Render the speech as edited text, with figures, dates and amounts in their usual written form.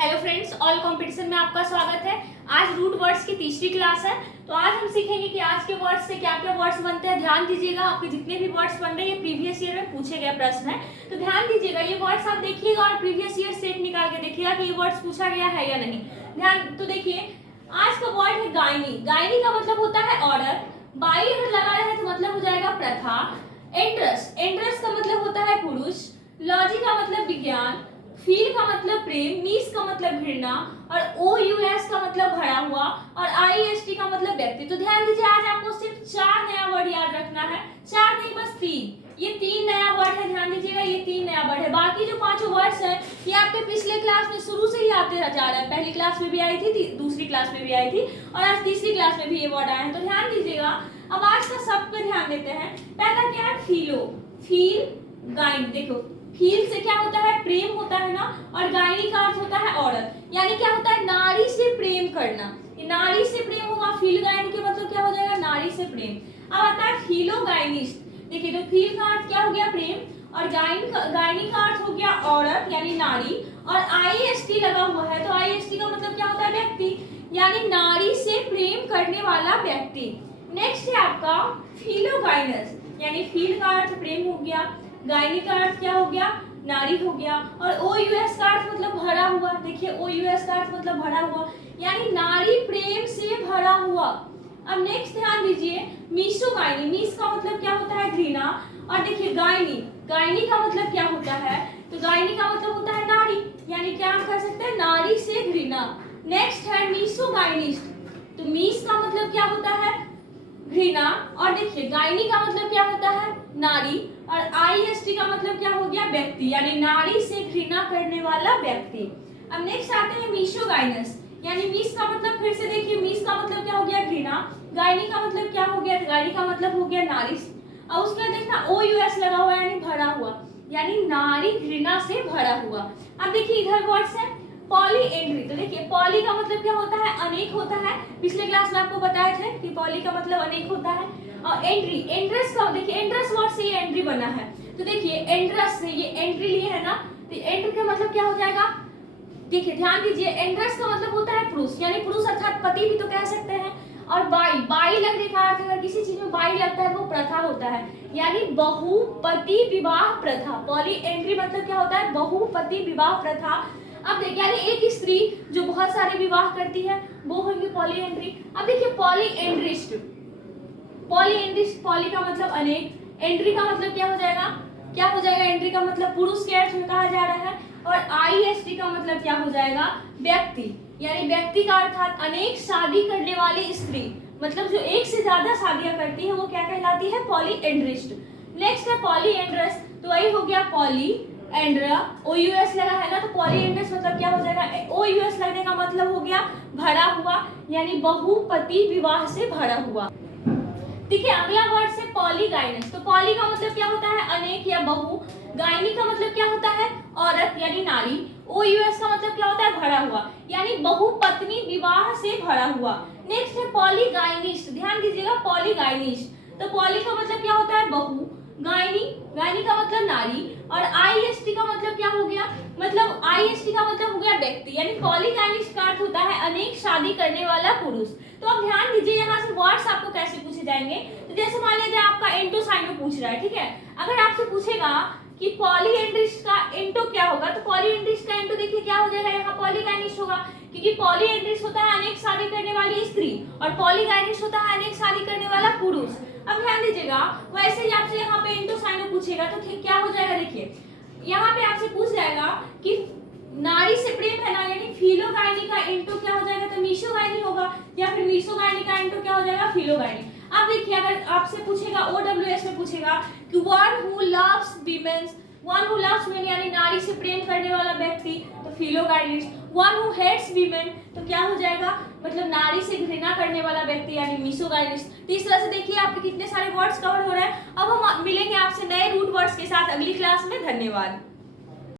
Hello friends, all competition में आपका स्वागत है। आज रूट वर्ड्स की तीसरी क्लास है। तो आज हम सीखेंगे कि आज के वर्ड्स से क्या क्या वर्ड्स बनते हैं। ध्यान दीजिएगा, आपके जितने भी वर्ड्स बन रहे हैं ये प्रीवियस ईयर में पूछे गए प्रश्न है। तो ध्यान दीजिएगा, ये वर्ड्स आप देखिएगा और प्रीवियस ईयर सेट निकाल के देखिएगा कि ये वर्ड्स पूछा गया है या नहीं। ध्यान तो देखिए, आज का वर्ड है गायनी। गायनी का मतलब होता है औरत। बाई अगर लगा रहे तो मतलब हो जाएगा प्रथा। एंड्रस, एंड्रस का मतलब होता है पुरुष। लॉजी का मतलब विज्ञान। फील का मतलब प्रेम। मीस का मतलब घृणा। और ओ यू एस का मतलब भरा हुआ। और आई एस टी का मतलब व्यक्ति। तो ध्यान दीजिए, आज आपको सिर्फ 4 नया वर्ड याद रखना है। 4 नहीं, बस 3। ये 3 नया वर्ड है। ध्यान दीजिएगा, ये 3 नया वर्ड है। बाकी जो 5 वर्ड्स हैं ये आपके पिछले क्लास में शुरू से ही आते जा रहा है। पहली क्लास में भी आई थी, दूसरी क्लास में भी आई थी और आज तीसरी क्लास में भी ये वर्ड आए हैं। तो ध्यान दीजिएगा, अब आज का सब पे ध्यान देते हैं। पहला क्या है? फीलो। फील गाइन। देखो, फील से क्या होता है? प्रेम होता है ना। और गायनी का अर्थ होता है औरत, यानी क्या होता है? नारी से प्रेम करना। नारी से प्रेम होगा। फील गायन के मतलब क्या हो जाएगा? नारी से प्रेम। अब आता है फीलो गायनिस्ट। देखिए, तो फील का अर्थ क्या हो गया? प्रेम। और गायनी का अर्थ हो गया औरत यानी नारी। और आईएसटी लगा हुआ है, तो आईएसटी का मतलब क्या होता है? व्यक्ति, यानी नारी से प्रेम करने वाला व्यक्ति। नेक्स्ट है आपका फीलो गायनस, यानी फील का अर्थ प्रेम हो गया। गायनी का अर्थ क्या हो गया? नारी हो गया। और ओ यूएस का अर्थ मतलब भरा हुआ। देखिए, ओ यूएस का अर्थ मतलब भरा हुआ, यानी नारी प्रेम से भरा हुआ। अब नेक्स्ट ध्यान दीजिए, मीसो गायनी। मीस का मतलब क्या होता है? घृणा। और देखिए गायनी, गायनी का मतलब क्या होता है? तो गायनी का मतलब होता है नारी, यानी क्या हम कह सकते हैं? नारी से घृणा। नेक्स्ट है मीसो गायनिस्ट। तो मीस का मतलब क्या होता है? घृणा। और देखिए गायनी का मतलब क्या होता है? नारी। और आईएसटी का मतलब क्या हो गया? व्यक्ति, यानी नारी से घृणा करने वाला व्यक्ति। अब नेक्स्ट आते हैं मीसो गायनस, यानी मीस का मतलब फिर से देखिए, मीस का मतलब क्या हो गया? घृणा। गायनी का मतलब क्या हो गया? गायनी का मतलब हो गया नारी। और उसके बाद देखना ओ यूएस लगा हुआ है, यानी भरा हुआ, यानी नारी घृणा से भरा हुआ। अब देखिए इधर वर्ड्स है पॉली एंड्री। तो देखिए, पॉली का मतलब क्या होता है? अनेक होता है। पिछले क्लास में आपको बताए थे कि पॉली का मतलब अनेक होता है। और एंड्री, एंड्रस का, देखिए एंड्रस वर्ड से ये एंट्री बना है। तो देखिए एंड्रस से ये एंट्री लिए है ना, तो एंट्री का मतलब क्या हो जाएगा? देखिए ध्यान दीजिए, एंड्रस का मतलब होता है पुरुष, यानी पुरुष अर्थात पति भी तो कह सकते हैं। और बाई, बाई लगने का अर्थ अगर किसी चीज में बाई लगता है वो प्रथा होता है, यानी बहुपति विवाह प्रथा। पॉली एंट्री मतलब क्या होता है? बहुपति विवाह प्रथा। अब देखिए, यानी एक स्त्री जो बहुत सारे विवाह करती है वो होगी पॉली एंट्री। अब देखिए पॉली एंड्रिस्ट। पॉली एंड्रिस्ट, पॉली का मतलब अनेक, एंट्री का मतलब क्या हो जाएगा? क्या हो जाएगा? एंट्री का मतलब पुरुष के अर्थ में कहा जा रहा है। और आईएसटी का मतलब क्या हो जाएगा? व्यक्ति, यानी व्यक्ति का अर्थात अनेक शादी करने वाली स्त्री, मतलब जो एक से ज्यादा शादियां करती है वो क्या कहलाती है? पॉली एंड्रिस्ट। नेक्स्ट है पॉली एंड्रस। तो वही हो गया पॉली एंड्रा। ओ यूएस लगा है ना, तो पॉली एंड्रस मतलब क्या हो जाएगा? ओ यूएस लगने का मतलब हो गया भरा हुआ, यानी बहुपति विवाह से भरा हुआ। देखिए अगला वर्ड है पॉलीगाइनस। तो पॉली का मतलब क्या होता है? अनेक या बहु। गायनी का मतलब क्या होता है? औरत यानी नारी। ओ यूएस का मतलब क्या होता है? भरा हुआ, यानी बहुपत्नी विवाह से भरा हुआ। नेक्स्ट है पॉलीगाइनिस्ट। ध्यान दीजिएगा, पॉलीगाइनिस्ट। तो पॉली का मतलब क्या होता है? बहु। गायनी, गायनी का मतलब नारी। और आईएसटी का मतलब क्या हो गया? मतलब आईएसटी का मतलब हो गया व्यक्ति, यानी पॉलीगाइनिस्ट का अर्थ होता है अनेक शादी करने वाला पुरुष। तो अब ध्यान दीजिए, यहाँ से वर्ड्स आपको कैसे पूछे जाएंगे। तो जैसे मान लीजिए आपका एंटो साइनो पूछ रहा है, ठीक है। अगर आपसे पूछेगा कि पॉली एंड्रिस्ट का एंटो क्या होगा, तो पॉली एंड्रिस्ट का एंटो देखिए क्या हो जाएगा? यहाँ पॉलीगाइनिस्ट होगा, क्योंकि पॉली एंड्रिस्ट होता है अनेक शादी करने वाली स्त्री और पॉलीगाइनिस्ट होता है अनेक शादी करने वाला पुरुष। अब ध्यान दीजिएगा, वैसे ही आपसे यहाँ पे एंटो साइनो पूछेगा तो क्या हो जाएगा? देखिए यहाँ पे आपसे पूछ जाएगा कि नारी से प्रेम है ना, यानी फीलो गायनी का एंटो क्या हो जाएगा? तो मीसो गायनी होगा, या फिर मीसो गायनी का एंटो क्या हो जाएगा? फीलो गायनी। अब देखिए, अगर आपसे पूछेगा ओडब्ल्यूएस में पूछेगा कि one who loves women's, one who loves women यानी नारी से प्रेम करने वाला व्यक्ति, तो फीलो गायनिस्ट। वन हु हेट्स वीमेन तो क्या हो जाएगा? मतलब नारी से घृणा करने वाला व्यक्ति, यानी मीसो गायनिस्ट। तो इस तरह से देखिए आपके कितने सारे वर्ड्स कवर हो रहे हैं। अब हम मिलेंगे आपसे नए रूट वर्ड्स के साथ अगली क्लास में। धन्यवाद।